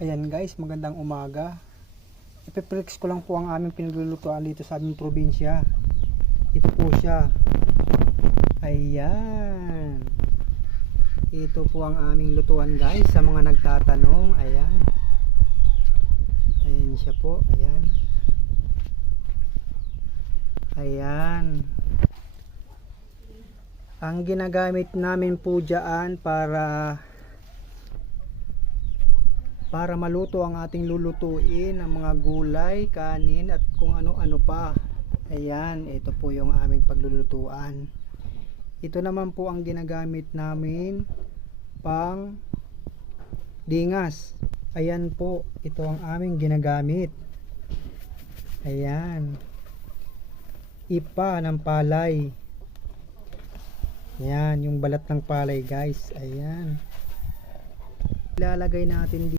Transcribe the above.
Ayan guys, magandang umaga. Ipiplex ko lang po ang aming pinaglulutuan dito sa aming probinsya. Ito po siya. Ayan. Ito po ang aming lutuan guys, sa mga nagtatanong. Ayan. Ayan siya po. Ayan. Ayan. Ang ginagamit namin po dyan para maluto ang ating lulutuin, ang mga gulay, kanin at kung ano-ano pa. Ayan, ito po yung aming paglulutuan. Ito naman po ang ginagamit namin pang dingas. Ayan po, ito ang aming ginagamit. Ayan. Ipa ng palay. Ayan, yung balat ng palay guys. Ayan. Ilalagay natin dito